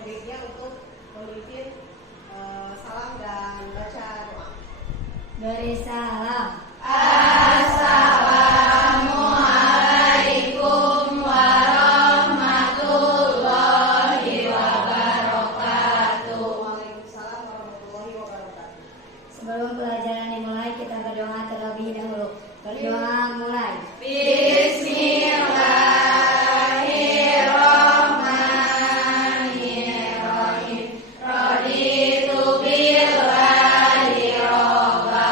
muridnya untuk memimpin salam dan baca doa. Beri salam. Assalamualaikum warahmatullahi wabarakatuh. Waalaikumsalam warahmatullahi wabarakatuh. Sebelum pelajaran dimulai, kita berdoa terlebih dahulu. Berdoa mulai. Bismillahirrahmanirrahim. Raditu billahi robba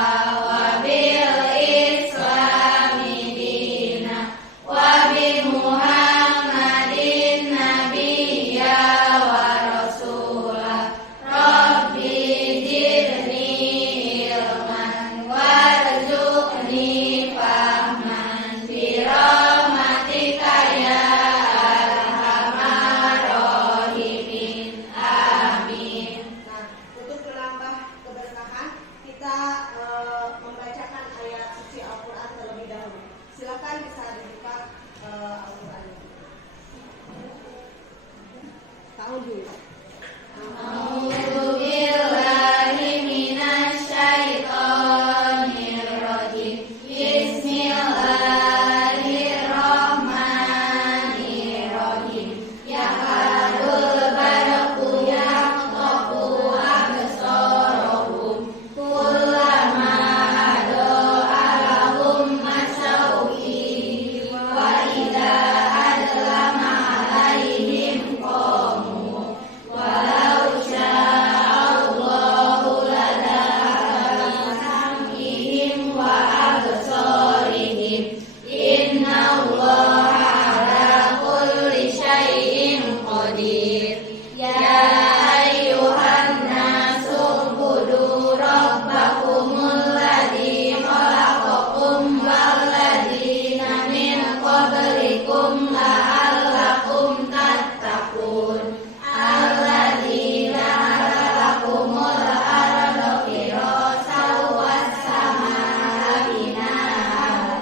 wa bil islami dina wa bi Muhammadin nabiyya wa rasulah. Rabbi zidni ilman warzuqni fahman bi rahmatika ya arhamar rahimin. Amin. Nah, untuk menambah keberkahan, kita membacakan ayat suci Al-Quran terlebih dahulu. Silakan bisa dibuka Al-Quran. Tahun dulu. A'udzu billahi minasy syaithanir rajim. Bismillahirrahmanirrahim. Yakadul barqu yaqtafu absarahum kullama adaa lahum masyau fihi wa idza adlama alaihim qamu walau sya'allahu ladahaba sam'ihim wa absarihim. Innallaha ala kulli syai'in qadir. Ya ayyuhan nasu ubudu rabbakumul ladzi khalaqakum wal ladzina min qablikum la'allakum tattaqun. Alladzina khalaqakumul arda firasyan was samaa binaa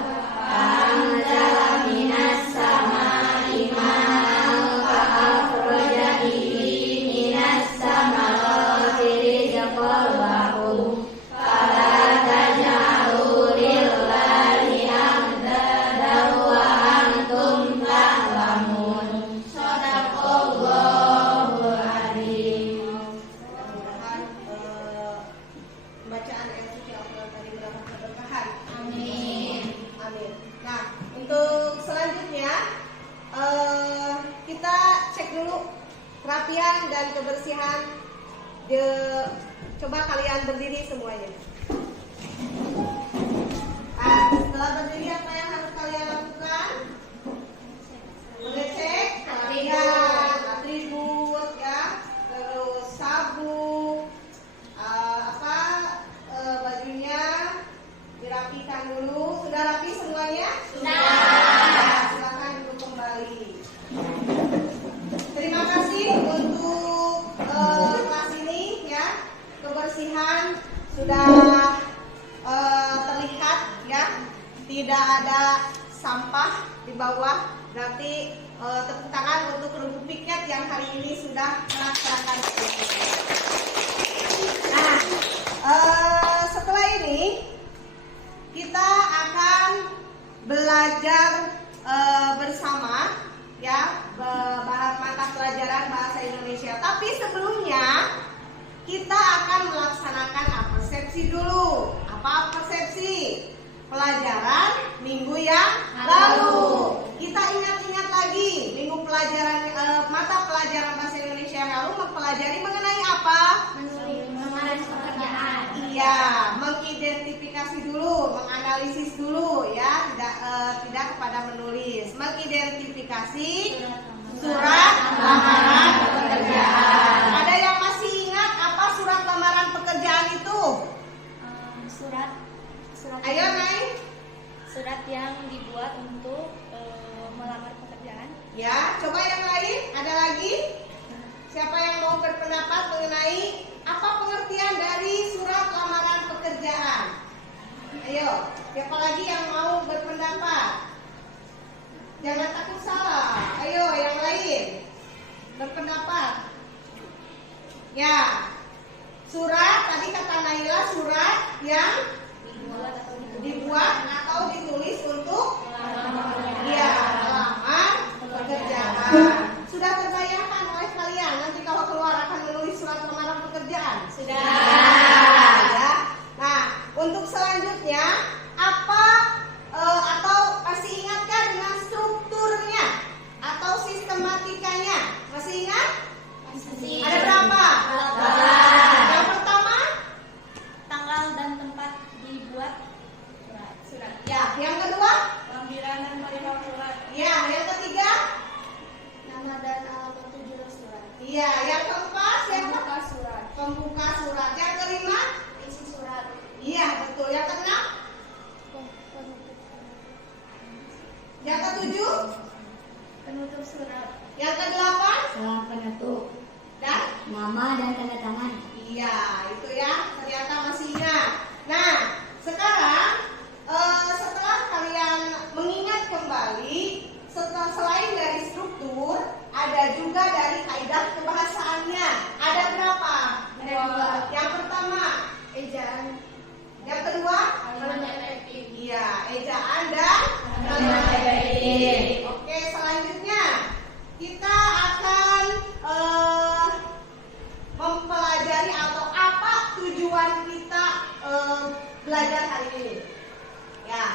anzala minas samaa'i ma'an fa akhraja bihi minas samarati rizqan lakum fala taj'alu lillahi andadan wa antum ta'lamun. Shadaqallahul azim. Mudah-mudahan bacaan ayat suci Al-Quran tadi mendapat keberkahan. Amin. Amin. Nah, untuk selanjutnya kita cek dulu kerapian dan kebersihan. Coba kalian berdiri semuanya. Nah, setelah berdiri apa yang harus kalian lakukan? Mengecek kerapian, atribut, ya, terus sabuk, bajunya dirapikan dulu. Sudah rapi semuanya? Sudah. Silakan duduk kembali. Terima kasih untuk kelas ini, ya. Kebersihan sudah terlihat, ya. Tidak ada sampah di bawah. Berarti tepuk tangan untuk Rumput Piket yang hari ini sudah melaksanakan seperti itu. Nah, setelah ini kita akan belajar bersama, ya, mata pelajaran bahasa Indonesia. Tapi sebelumnya kita akan melaksanakan persepsi dulu. Apa persepsi? Pelajaran minggu yang lalu. Kita ingat-ingat lagi minggu pelajaran mata pelajaran bahasa Indonesia yang lalu mempelajari mengenai apa? Menulis pekerjaan. Iya, mengidentifikasi dulu, menganalisis dulu, ya, tidak kepada menulis. Mengidentifikasi surat lamaran pekerjaan. Ada yang masih ingat apa surat lamaran pekerjaan itu? Surat Ayo, Nay. surat yang dibuat untuk melamar pekerjaan. Ya, coba yang lain. Ada lagi? Siapa yang mau berpendapat mengenai apa pengertian dari surat lamaran pekerjaan? Ayo, siapa lagi yang mau berpendapat? Jangan takut salah. Ayo, yang lain berpendapat. Ya, surat tadi kata Naila, surat yang dibuat atau ditulis untuk melamar pekerjaan. Sudah terbayangkan oleh kalian nanti kalau keluar akan menulis surat lamaran pekerjaan? Sudah. Ya. Nah, untuk selanjutnya apa atau masih ingatkah dengan strukturnya atau sistematikanya? Masih ingat? Masih. Ada berapa? Yang pertama, Tanggal dan tempat dibuat surat. ya. Yang kedua, Lampiran dan perihal surat. ya. Yang ketiga, Nama dan alamat tujuan surat. iya. Yang keempat, siapa? Pembuka surat. Pembuka surat. Yang kelima, Isi surat. iya betul. Yang keenam, yang ketujuh, Penutup surat. yang kedelapan, Salam penutup. dan Nama dan tanda tangan. iya itu ya. Ternyata masih ingat. Nah, sekarang setelah kalian mengingat kembali, selain dari struktur, ada juga dari kaidah kebahasaannya. Ada berapa? Ada dua. Yang pertama, Ejaan. yang kedua, Kalimat efektif. iya, ejaan dan Kalimat efektif. Oke, selanjutnya kita akan mempelajari atau apa tujuan kita belajar hari ini. Ya,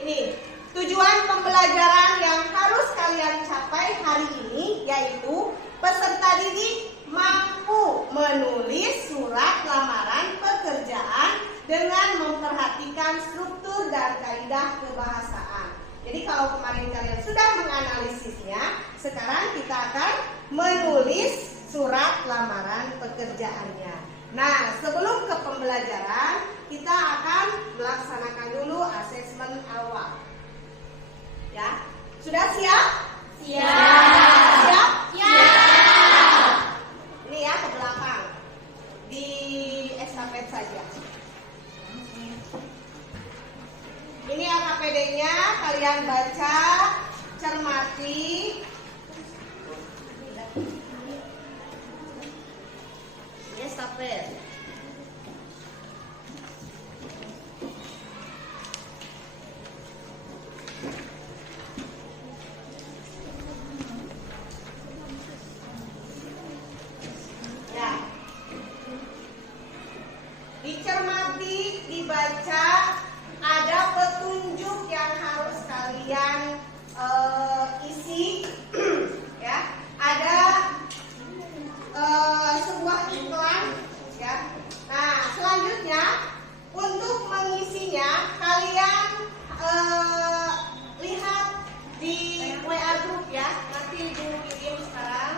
ini tujuan pembelajaran yang harus kalian capai hari ini yaitu peserta didik mampu menulis surat lamaran pekerjaan dengan memperhatikan struktur dan kaidah kebahasaan. Jadi kalau kemarin kalian sudah menganalisisnya, sekarang kita akan menulis surat lamaran pekerjaannya. Nah, sebelum ke pembelajaran, kita akan melaksanakan dulu asesmen awal. Ya, sudah siap? Siap? Ini ya ke belakang, di estafet saja. Ini LKPD-nya, kalian baca, cermati. Ini estafet. Ya. Dicermati, dibaca, ada petunjuk yang harus kalian isi, ya. Ada sebuah iklan, ya. Nah, selanjutnya untuk mengisinya kalian lihat di WA group ya. Nanti Ibu kirim sekarang.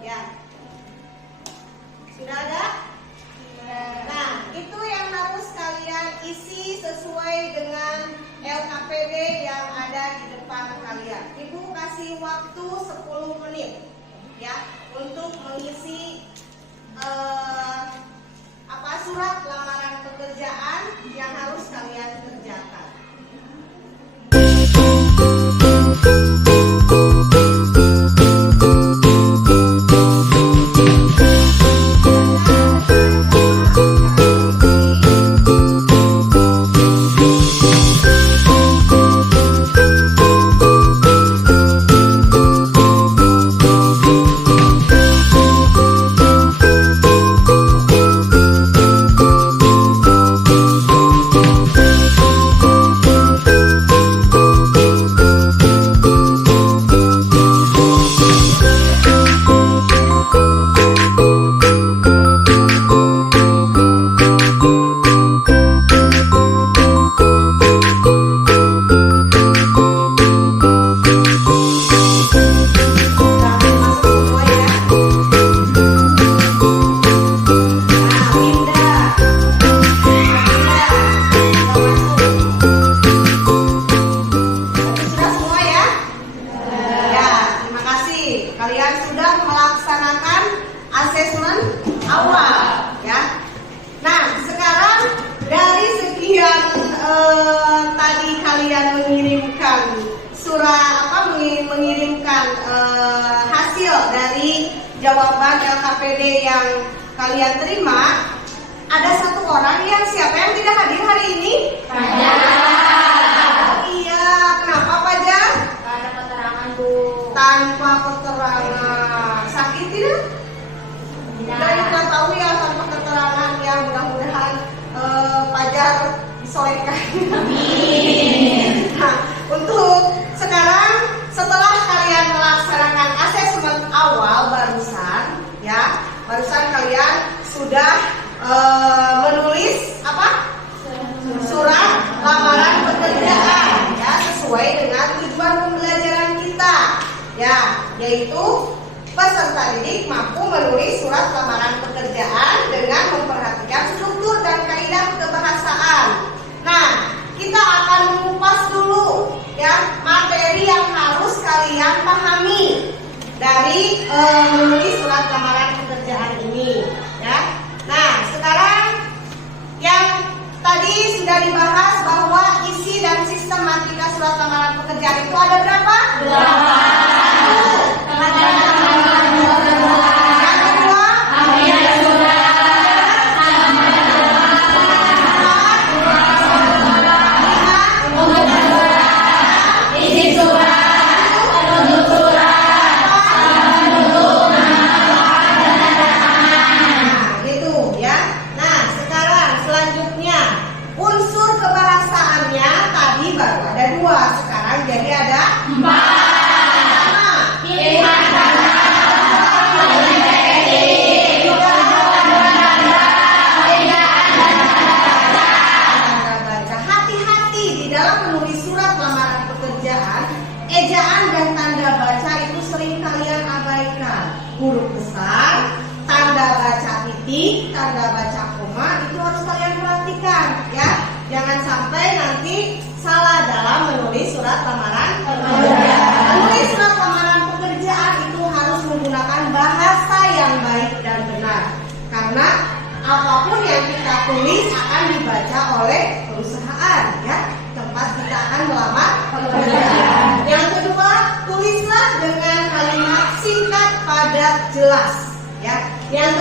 Ya. Sudah ada? Nah, itu yang harus kalian isi sesuai dengan LKPD yang ada di depan kalian. Ibu kasih waktu 10 menit ya untuk mengisi surat lamaran pekerjaan yang harus kalian kerjakan. KPD yang kalian terima, ada satu orang yang siapa yang tidak hadir hari ini? Fajar. Iya, kenapa Fajar? Ada keterangan Bu. Tanpa keterangan. Sakit tidak? Dari kita tahu ya tanpa keterangan ya, mudah-mudahan Fajar disolehkan. Nah, untuk sekarang setelah kalian melaksanakan asesmen awal barusan kalian sudah menulis apa? Surat lamaran pekerjaan ya, sesuai dengan tujuan pembelajaran kita ya, yaitu peserta didik mampu menulis surat lamaran pekerjaan dengan memperhatikan struktur dan kaidah kebahasaan. Nah, kita akan mengupas dulu ya materi yang harus kalian pahami dari menulis surat lamaran pekerjaan ini ya. Nah, sekarang yang tadi sudah dibahas bahwa isi dan sistematika surat lamaran pekerjaan itu ada berapa?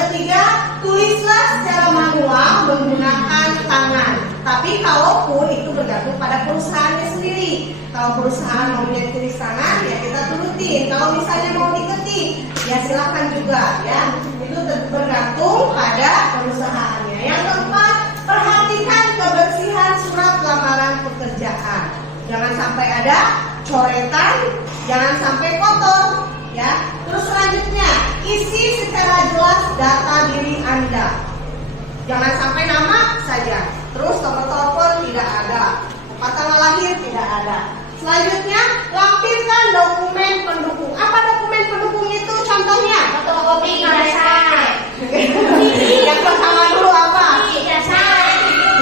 3, tulislah secara manual menggunakan tangan. Tapi kalaupun itu bergantung pada perusahaannya sendiri. Kalau perusahaan mau tulis tangan, ya kita turutin. Kalau misalnya mau diketik, ya silakan juga ya. Itu bergantung pada perusahaannya. Yang keempat, perhatikan kebersihan surat lamaran pekerjaan. Jangan sampai ada coretan, jangan sampai kotor, ya. Terus selanjutnya, isi secara jelas data diri Anda. Jangan sampai nama saja. Terus nomor telepon tidak ada, tanggal lahir tidak ada. Selanjutnya, lampirkan dokumen pendukung. Apa dokumen pendukung itu? Contohnya, Fotokopi ijazah. yang pertama dulu apa? Ijazah.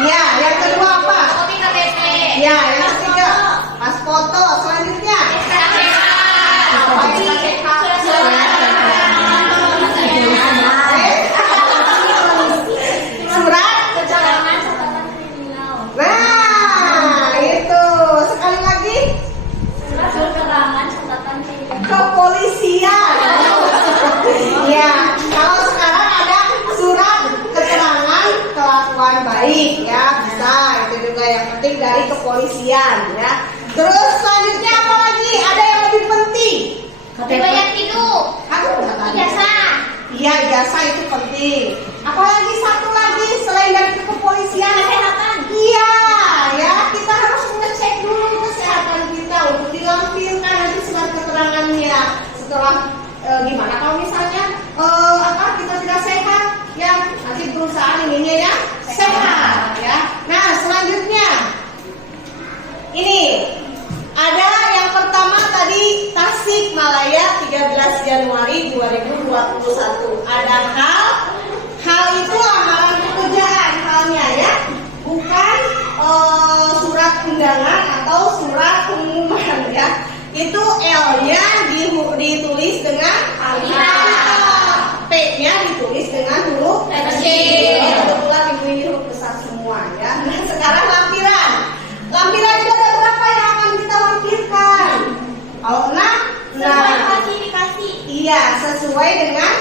Ya, yang kedua apa? Fotokopi KTP. Ya, yang ketiga pas foto. Selanjutnya surat Keterangan catatan kriminal. nah itu sekali lagi Surat keterangan catatan kriminal. kepolisian. Ya, kalau sekarang ada surat keterangan kelakuan baik ya, bisa itu juga yang penting dari kepolisian ya. Terus selanjutnya apa lagi? Ada yang lebih penting. Riwayat hidup. Aku udah tadi. Ijazah. Iya, ijazah itu penting. Apalagi satu lagi selain dari kepolisian, Kesehatan. iya, ya kita harus mengecek dulu kesehatan kita untuk dilampirkan nanti surat keterangannya. Setelah gimana kalau misalnya kita tidak sehat, ya nanti perusahaan ininya ya sehat, ya. Nah selanjutnya ini ada yang pertama tadi Tasikmalaya 13 Januari 2021. Ada hal itu lamaran pekerjaan halnya ya, bukan surat undangan atau surat pengumuman ya. Itu L-nya ditulis dengan kapital, P-nya ditulis dengan huruf kecil. Kebetulan ibu ini huruf besar semua ya. Nah sekarang lampiran. Lampiran itu ada berapa yang akan kita lampirkan? Kalau 6, Sesuai klasifikasi. iya sesuai dengan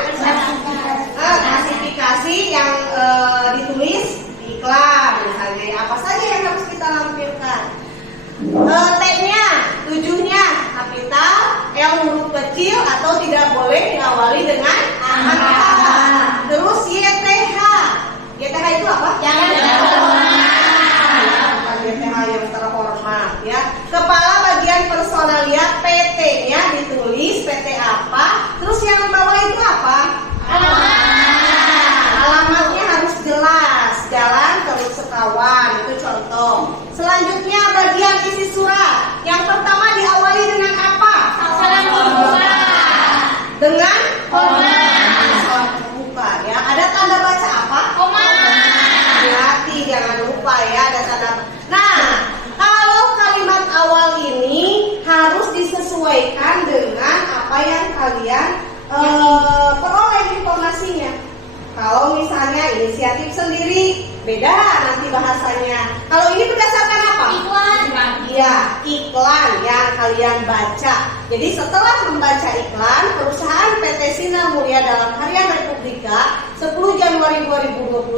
misalnya inisiatif sendiri, beda nanti bahasanya. Kalau ini berdasarkan apa? Iklan. Iya, iklan yang kalian baca. Jadi setelah membaca iklan, perusahaan PT Sinar Mulia dalam Harian Republika 10 Januari 2021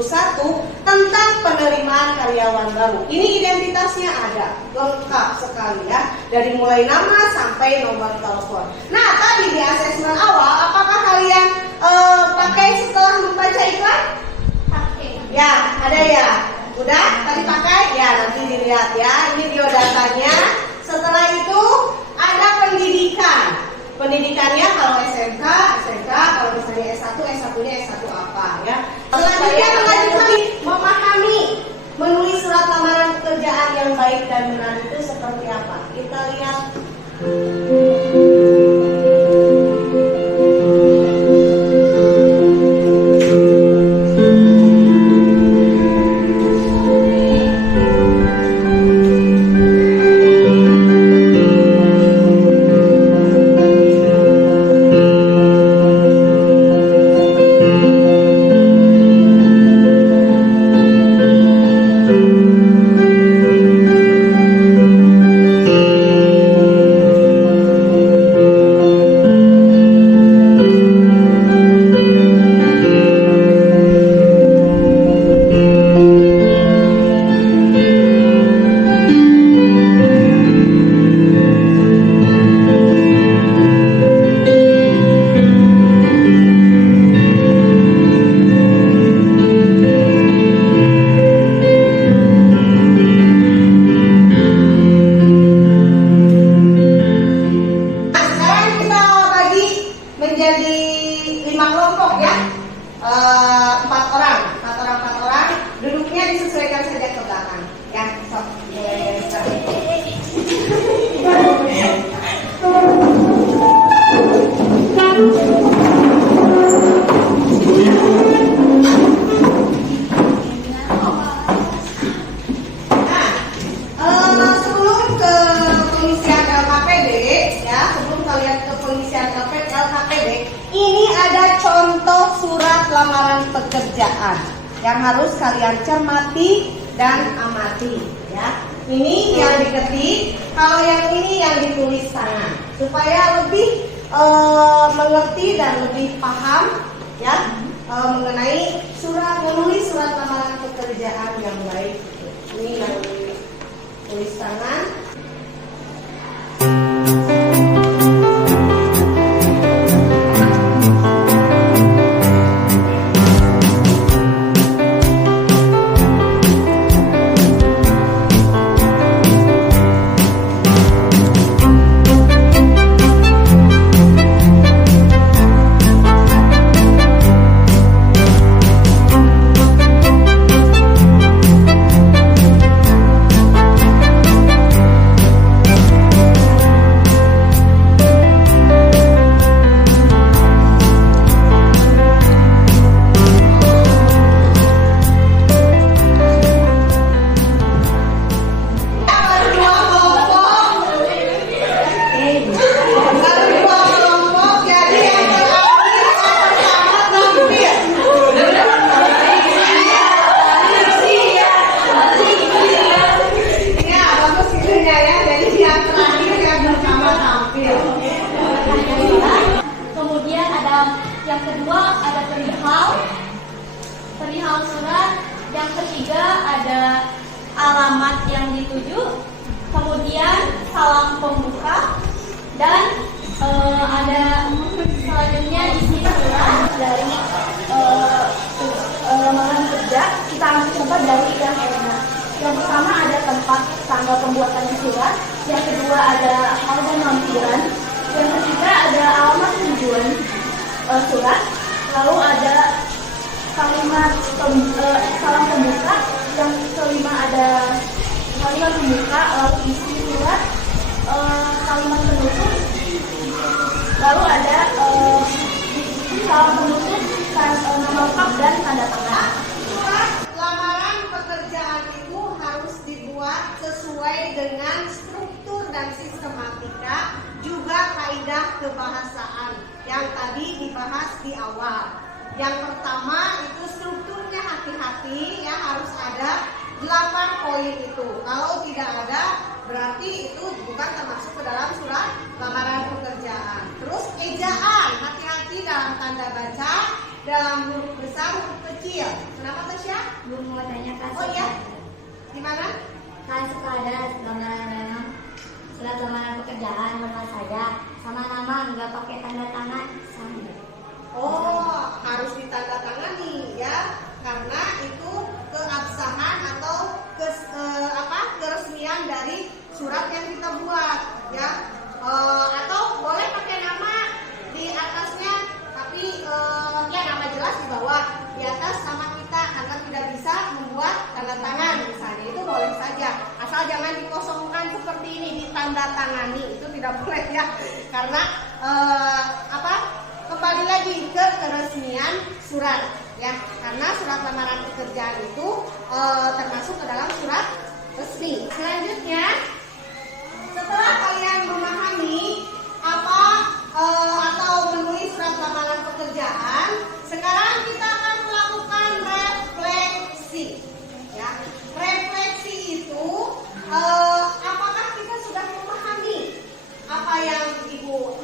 tentang penerimaan karyawan baru. Ini identitasnya ada, lengkap sekali ya, dari mulai nama sampai nomor telepon. Nah, tadi di asesmen awal, apakah kalian pakai setelah membaca iklan? Pakai. Ya, ada ya. Udah? Tadi pakai? Ya, nanti dilihat ya. Ini biodatanya. Setelah itu ada pendidikan. Pendidikannya kalau SMK, kalau misalnya S1, S1-nya S1 apa ya. Selanjutnya melanjutkan memahami menulis surat lamaran pekerjaan yang baik dan benar itu seperti apa. Kita lihat. Menjadi 5 kelompok ya, 4 orang, duduknya disesuaikan saja ke belakang ya. Sok. Sebelum ke pengisian LKPD ya, sebelum kalian ke pengisian LKPD, ini ada contoh surat lamaran pekerjaan yang harus kalian cermati dan amati ya. Ini yang diketik, kalau yang ini yang ditulis tangan supaya lebih mengerti dan lebih paham ya mengenai menulis surat lamaran pekerjaan yang baik. Ini yang tulis tangan. Kemudian yang kedua ada perihal surat. Yang ketiga ada alamat yang dituju. Kemudian salam pembuka dan ada selanjutnya isi surat dari lamaran kerja. Kita ambil contoh dari yang enak. Yang pertama ada tempat tanggal pembuatan surat. Yang kedua ada harga lampiran. Yang ketiga ada alamat tujuan surat. Lalu ada kalimat salam pembuka. Yang kelima ada kalimat pembuka, lalu isi surat, kalimat penutup. Lalu ada salam penutup, nama lengkap dan tanda tangan. Lamaran pekerjaan itu harus dibuat sesuai dengan struktur dan sistematika, juga kaidah kebahasaan yang tadi dibahas di awal. Yang pertama itu struktur 8 poin itu. Kalau tidak ada, berarti itu bukan termasuk ke dalam surat lamaran pekerjaan. Terus ejaan, hati-hati dalam tanda baca, dalam huruf besar, huruf kecil. Kenapa Tasya? Belum mau tanya Kak. Oh iya, gimana? Kan suka ada lamaran surat lamaran pekerjaan nama saya sama nama nggak pakai tanda tangan sama. Oh, harus ditandatangani ya, karena itu keabsahan atau keresmian dari surat yang kita buat ya. Atau boleh pakai nama di atasnya, tapi ya nama jelas di bawah, di atas nama kita, karena tidak bisa membuat tanda tangan misalnya, itu boleh saja, asal jangan dikosongkan seperti ini, ditandatangani itu tidak boleh ya, karena kembali lagi ke keresmian surat ya, karena surat lamaran pekerjaan itu termasuk ke dalam surat resmi. Selanjutnya, setelah kalian memahami apa atau menulis surat lamaran pekerjaan, sekarang kita akan melakukan refleksi ya. Refleksi itu apakah kita sudah memahami apa yang ibu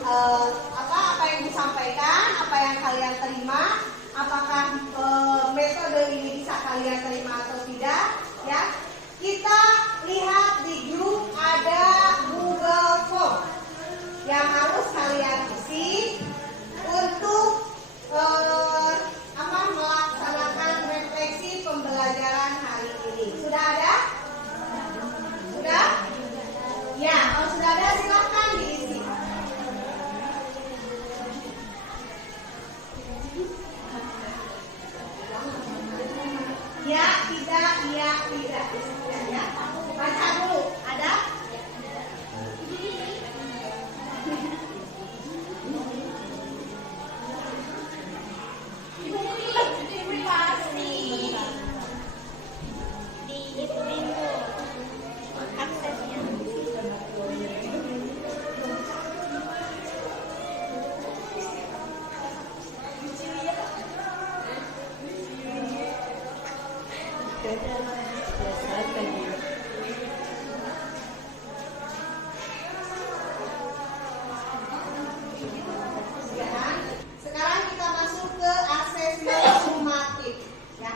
sampaikan, apa yang kalian terima, apakah metode ini bisa kalian terima atau tidak ya. Kita lihat di grup ada Google Form yang harus kalian isi untuk melaksanakan refleksi pembelajaran hari ini. Sudah ada? Sudah? Ya, kalau sudah ada silahkan diisi. Ya, tidak, ya, tidak. Ya. Baca dulu. Ada? Sekarang kita masuk ke asesmen sumatif. Ya,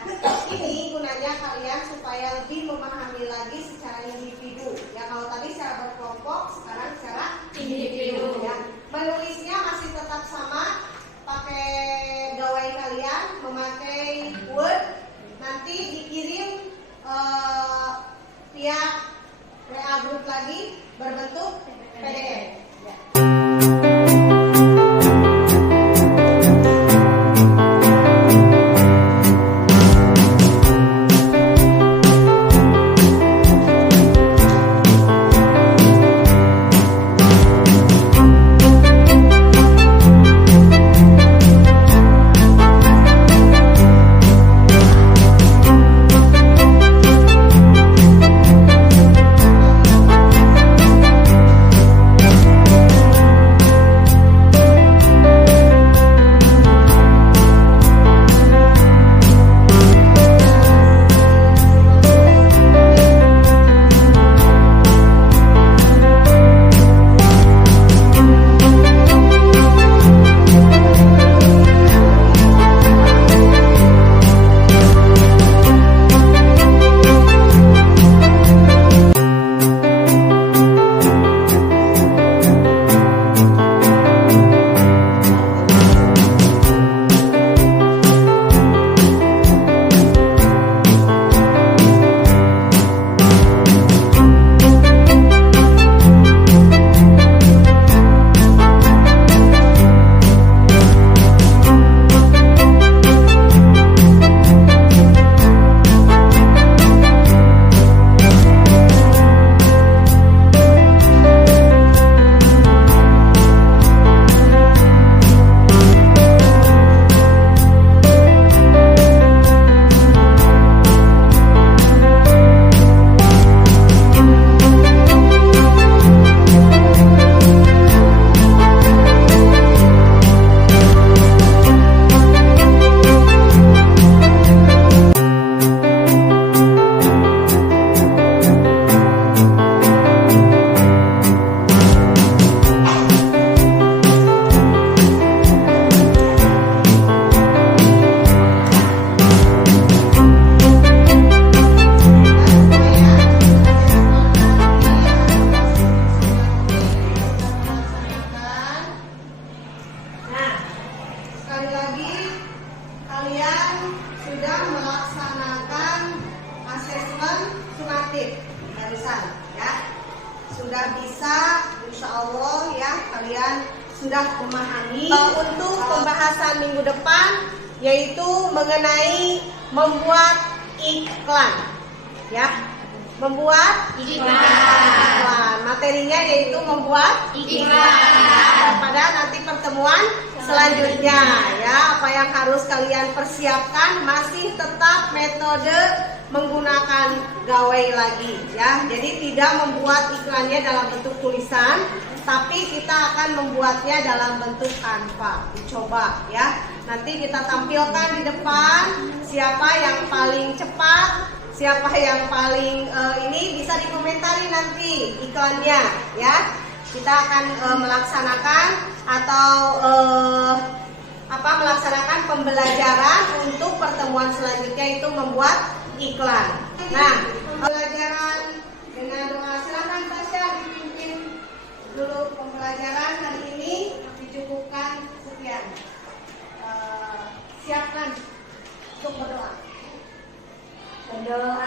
ini gunanya kalian supaya lebih memahami lagi secara individu. Ya, kalau tadi secara berkelompok, sekarang secara individu. Ya, menulisnya masih tetap sama, pakai gawai kalian, memakai Word. Nanti dikirim via WA group lagi berbentuk PDF. Ya. asesmen sumatif barusan ya. Sudah bisa, insya Allah ya, kalian sudah memahami. Untuk pembahasan minggu depan yaitu mengenai membuat iklan ya. Membuat iklan. Materinya yaitu membuat iklan. Pada nanti pertemuan selanjutnya ya, apa yang harus kalian persiapkan masih tetap metode menggunakan gawai lagi ya. Jadi tidak membuat iklannya dalam bentuk tulisan, tapi kita akan membuatnya dalam bentuk Canva. Dicoba ya. Nanti kita tampilkan di depan siapa yang paling cepat, siapa yang paling ini bisa dikomentari nanti iklannya ya. Kita akan melaksanakan atau melaksanakan pembelajaran untuk pertemuan selanjutnya itu membuat iklan. Nah, pembelajaran dengan doa, silakan Tasya dipimpin dulu pembelajaran hari ini, dicukupkan sekian. Siapkan untuk berdoa. Berdoa